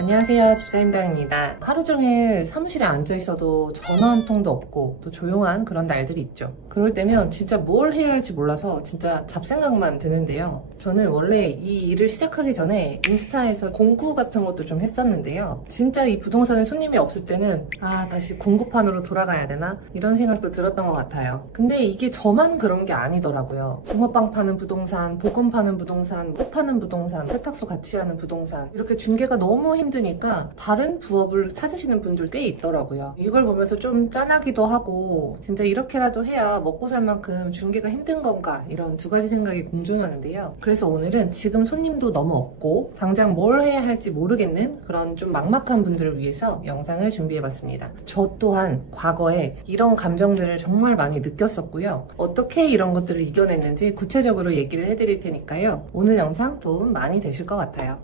안녕하세요, 집사임당입니다. 하루 종일 사무실에 앉아 있어도 전화 한 통도 없고 또 조용한 그런 날들이 있죠. 그럴 때면 진짜 뭘 해야 할지 몰라서 진짜 잡생각만 드는데요. 저는 원래 이 일을 시작하기 전에 인스타에서 공구 같은 것도 좀 했었는데요. 진짜 이 부동산에 손님이 없을 때는 다시 공구판으로 돌아가야 되나? 이런 생각도 들었던 것 같아요. 근데 이게 저만 그런 게 아니더라고요. 붕어빵 파는 부동산, 볶음 파는 부동산, 꽃 파는 부동산, 세탁소 같이 하는 부동산, 이렇게 중개가 너무 힘드니까 다른 부업을 찾으시는 분들 꽤 있더라고요. 이걸 보면서 좀 짠하기도 하고 진짜 이렇게라도 해야 먹고 살 만큼 중개가 힘든 건가, 이런 두 가지 생각이 공존하는데요. 그래서 오늘은 지금 손님도 너무 없고 당장 뭘 해야 할지 모르겠는 그런 좀 막막한 분들을 위해서 영상을 준비해봤습니다. 저 또한 과거에 이런 감정들을 정말 많이 느꼈었고요. 어떻게 이런 것들을 이겨냈는지 구체적으로 얘기를 해드릴 테니까요. 오늘 영상 도움 많이 되실 것 같아요.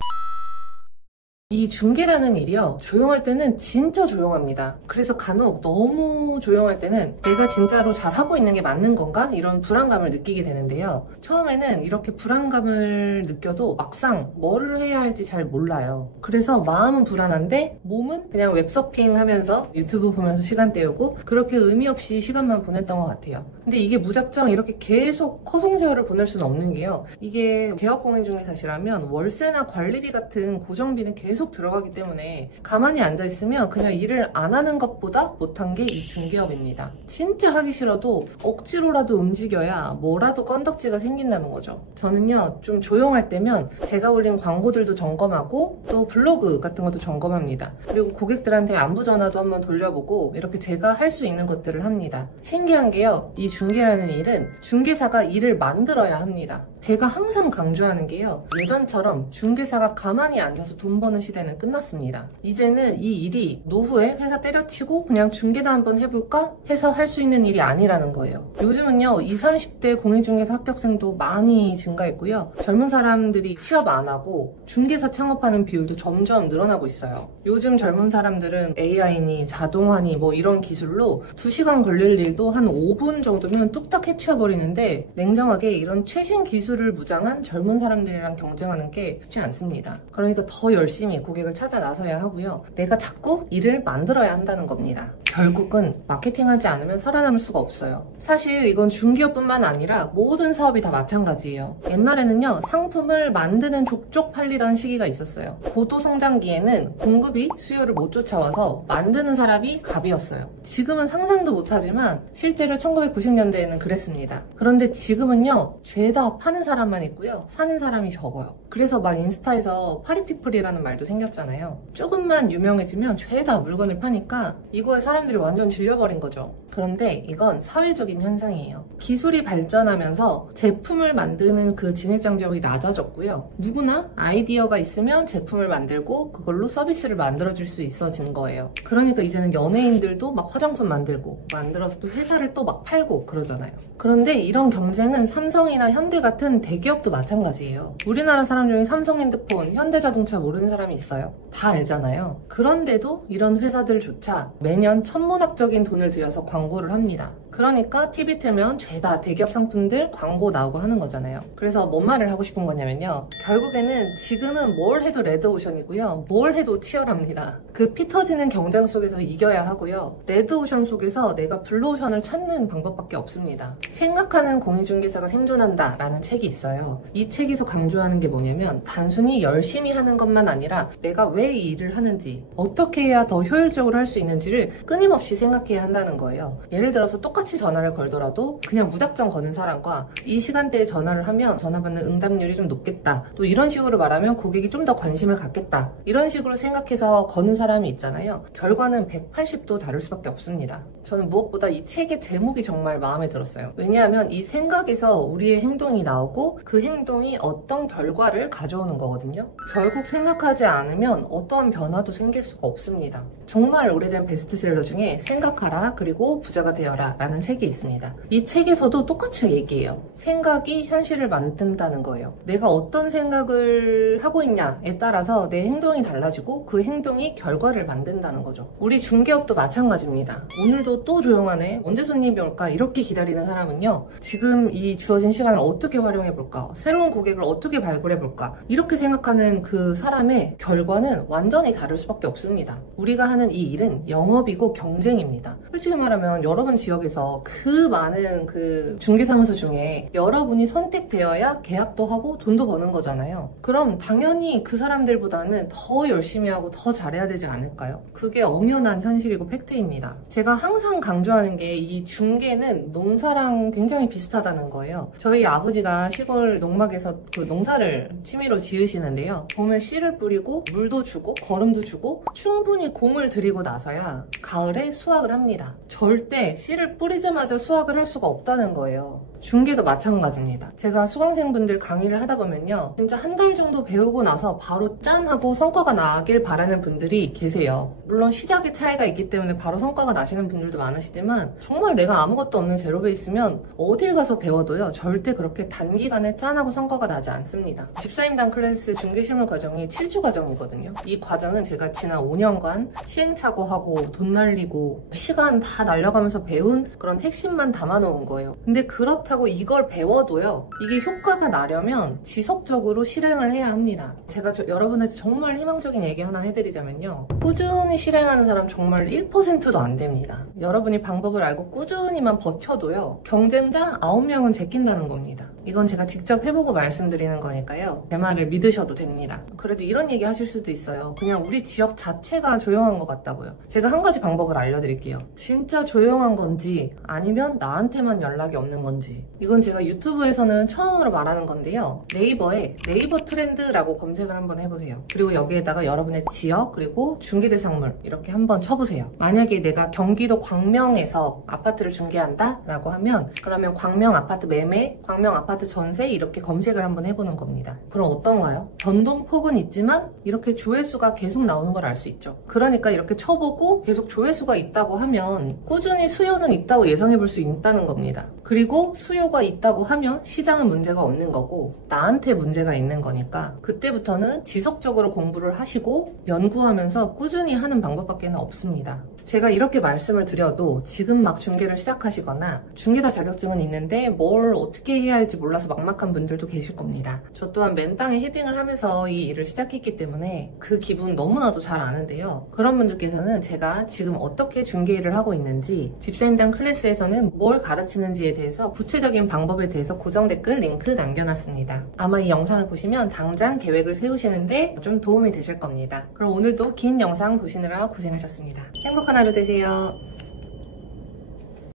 이 중개라는 일이요, 조용할 때는 진짜 조용합니다. 그래서 간혹 너무 조용할 때는 내가 진짜로 잘하고 있는 게 맞는 건가? 이런 불안감을 느끼게 되는데요. 처음에는 이렇게 불안감을 느껴도 막상 뭐를 해야 할지 잘 몰라요. 그래서 마음은 불안한데 몸은 그냥 웹서핑 하면서 유튜브 보면서 시간 때우고 그렇게 의미 없이 시간만 보냈던 것 같아요. 근데 이게 무작정 이렇게 계속 허송세월을 보낼 수는 없는 게요, 이게 개업공인중개사시라면 월세나 관리비 같은 고정비는 계속 들어가기 때문에 가만히 앉아있으면 그냥 일을 안 하는 것보다 못한 게 이 중개업입니다. 진짜 하기 싫어도 억지로라도 움직여야 뭐라도 건덕지가 생긴다는 거죠. 저는요, 좀 조용할 때면 제가 올린 광고들도 점검하고 또 블로그 같은 것도 점검합니다. 그리고 고객들한테 안부 전화도 한번 돌려보고 이렇게 제가 할 수 있는 것들을 합니다. 신기한 게요, 이 중개라는 일은 중개사가 일을 만들어야 합니다. 제가 항상 강조하는 게요, 예전처럼 중개사가 가만히 앉아서 돈 버는 시대는 끝났습니다. 이제는 이 일이 노후에 회사 때려치고 그냥 중개나 한번 해볼까 해서 할 수 있는 일이 아니라는 거예요. 요즘은요, 20, 30대 공인중개사 합격생도 많이 증가했고요. 젊은 사람들이 취업 안 하고 중개사 창업하는 비율도 점점 늘어나고 있어요. 요즘 젊은 사람들은 AI니 자동화니 뭐 이런 기술로 2시간 걸릴 일도 한 5분 정도면 뚝딱 해치워버리는데, 냉정하게 이런 최신 기술을 무장한 젊은 사람들이랑 경쟁하는 게 쉽지 않습니다. 그러니까 더 열심히 고객을 찾아 나서야 하고요. 내가 자꾸 일을 만들어야 한다는 겁니다. 결국은 마케팅하지 않으면 살아남을 수가 없어요. 사실 이건 중개업뿐만 아니라 모든 사업이 다 마찬가지예요. 옛날에는요, 상품을 만드는 족족 팔리던 시기가 있었어요. 고도성장기에는 공급이 수요를 못 쫓아와서 만드는 사람이 갑이었어요. 지금은 상상도 못하지만 실제로 1990년대에는 그랬습니다. 그런데 지금은요, 죄다 파는 사람만 있고요, 사는 사람이 적어요. 그래서 막 인스타에서 파리피플이라는 말도 생겼잖아요. 조금만 유명해지면 죄다 물건을 파니까 이거에 사람들이 완전 질려버린 거죠. 그런데 이건 사회적인 현상이에요. 기술이 발전하면서 제품을 만드는 그 진입장벽이 낮아졌고요. 누구나 아이디어가 있으면 제품을 만들고 그걸로 서비스를 만들어줄 수 있어진 거예요. 그러니까 이제는 연예인들도 막 화장품 만들고 만들어서 또 회사를 또 막 팔고 그러잖아요. 그런데 이런 경쟁은 삼성이나 현대 같은 대기업도 마찬가지예요. 우리나라 사람 중에 삼성핸드폰, 현대자동차 모르는 사람이 있어요? 다 알잖아요. 그런데도 이런 회사들조차 매년 천문학적인 돈을 들여서 광고를 합니다. 그러니까 TV 틀면 죄다 대기업 상품들 광고 나오고 하는 거잖아요. 그래서 뭔 말을 하고 싶은 거냐면요, 결국에는 지금은 뭘 해도 레드오션이고요, 뭘 해도 치열합니다. 그 피 터지는 경쟁 속에서 이겨야 하고요, 레드오션 속에서 내가 블루오션을 찾는 방법밖에 없습니다. 생각하는 공인중개사가 생존한다 라는 책이 있어요. 이 책에서 강조하는 게 뭐냐면, 단순히 열심히 하는 것만 아니라 내가 왜 이 일을 하는지, 어떻게 해야 더 효율적으로 할 수 있는지를 끊임없이 생각해야 한다는 거예요. 예를 들어서 똑같이 전화를 걸더라도 그냥 무작정 거는 사람과 이 시간대에 전화를 하면 전화 받는 응답률이 좀 높겠다, 또 이런 식으로 말하면 고객이 좀 더 관심을 갖겠다, 이런 식으로 생각해서 거는 사람이 있잖아요. 결과는 180도 다를 수밖에 없습니다. 저는 무엇보다 이 책의 제목이 정말 마음에 들었어요. 왜냐하면 이 생각에서 우리의 행동이 나오고 그 행동이 어떤 결과를 가져오는 거거든요. 결국 생각하지 않으면 어떠한 변화도 생길 수가 없습니다. 정말 오래된 베스트셀러 중에 생각하라 그리고 부자가 되어라 라는 책이 있습니다. 이 책에서도 똑같이 얘기해요. 생각이 현실을 만든다는 거예요. 내가 어떤 생각을 하고 있냐에 따라서 내 행동이 달라지고 그 행동이 결과를 만든다는 거죠. 우리 중개업도 마찬가지입니다. 오늘도 또 조용하네, 언제 손님이 올까, 이렇게 기다리는 사람은요, 지금 이 주어진 시간을 어떻게 활용해볼까, 새로운 고객을 어떻게 발굴해볼까, 이렇게 생각하는 그 사람의 결과는 완전히 다를 수밖에 없습니다. 우리가 하는 이 일은 영업이고 경쟁입니다. 솔직히 말하면 여러분 지역에서 그 많은 그 중개사무소 중에 여러분이 선택되어야 계약도 하고 돈도 버는 거잖아요. 그럼 당연히 그 사람들보다는 더 열심히 하고 더 잘해야 되지 않을까요? 그게 엄연한 현실이고 팩트입니다. 제가 항상 강조하는 게 이 중개는 농사랑 굉장히 비슷하다는 거예요. 저희 아버지가 시골 농막에서 그 농사를 취미로 지으시는데요. 보면 씨를 뿌리고 물도 주고 거름도 주고 충분히 공을 들이고 나서야 가을에 수확을 합니다. 절대 씨를 뿌리자마자 수확을 할 수가 없다는 거예요. 중개도 마찬가지입니다. 제가 수강생분들 강의를 하다 보면요, 진짜 한 달 정도 배우고 나서 바로 짠 하고 성과가 나길 바라는 분들이 계세요. 물론 시작의 차이가 있기 때문에 바로 성과가 나시는 분들도 많으시지만 정말 내가 아무것도 없는 제로 베이스면 어딜 가서 배워도요 절대 그렇게 단기간에 짠하고 성과가 나지 않습니다. 집사임당 클래스 중개실무 과정이 7주 과정이거든요. 이 과정은 제가 지난 5년간 시행착오하고 돈 날리고 시간 다 날려가면서 배운 그런 핵심만 담아놓은 거예요. 근데 그렇다고 이걸 배워도요, 이게 효과가 나려면 지속적으로 실행을 해야 합니다. 제가 여러분한테 정말 희망적인 얘기 하나 해드리자면요, 꾸준히 실행하는 사람 정말 1%도 안 됩니다. 여러분이 방법을 알고 꾸준히만 버텨도요, 경쟁자 9명은 제낀다는 겁니다. 이건 제가 직접 해보고 말씀드리는 거니까요, 제 말을 믿으셔도 됩니다. 그래도 이런 얘기 하실 수도 있어요. 그냥 우리 지역 자체가 조용한 것 같다고요. 제가 한 가지 방법을 알려드릴게요. 진짜 조용한 건지 아니면 나한테만 연락이 없는 건지, 이건 제가 유튜브에서는 처음으로 말하는 건데요, 네이버에 네이버 트렌드라고 검색을 한번 해보세요. 그리고 여기에다가 여러분의 지역 그리고 중개대상물 이렇게 한번 쳐보세요. 만약에 내가 경기도 광명에서 아파트를 중개한다 라고 하면, 그러면 광명 아파트 매매, 광명 아파트 전세 이렇게 검색을 한번 해보는 겁니다. 그럼 어떤가요? 변동폭은 있지만 이렇게 조회수가 계속 나오는 걸 알 수 있죠. 그러니까 이렇게 쳐보고 계속 조회수가 있다고 하면 꾸준히 수요는 있다고 예상해 볼 수 있다는 겁니다. 그리고 수요가 있다고 하면 시장은 문제가 없는 거고 나한테 문제가 있는 거니까 그때부터는 지속적으로 공부를 하시고 연구하면서 꾸준히 하는 방법밖에는 없습니다. 제가 이렇게 말씀을 드려도 지금 막 중개를 시작하시거나 중개사 자격증은 있는데 뭘 어떻게 해야 할지 몰라서 막막한 분들도 계실 겁니다. 저 또한 맨땅에 헤딩을 하면서 이 일을 시작했기 때문에 그 기분 너무나도 잘 아는데요. 그런 분들께서는 제가 지금 어떻게 중개 일을 하고 있는지, 집사임당 클래스에서는 뭘 가르치는지에 대해서 구체적인 방법에 대해서 고정 댓글 링크 남겨놨습니다. 아마 이 영상을 보시면 당장 계획을 세우시는데 좀 도움이 되실 겁니다. 그럼 오늘도 긴 영상 보시느라 고생하셨습니다. 행복한 하루 되세요.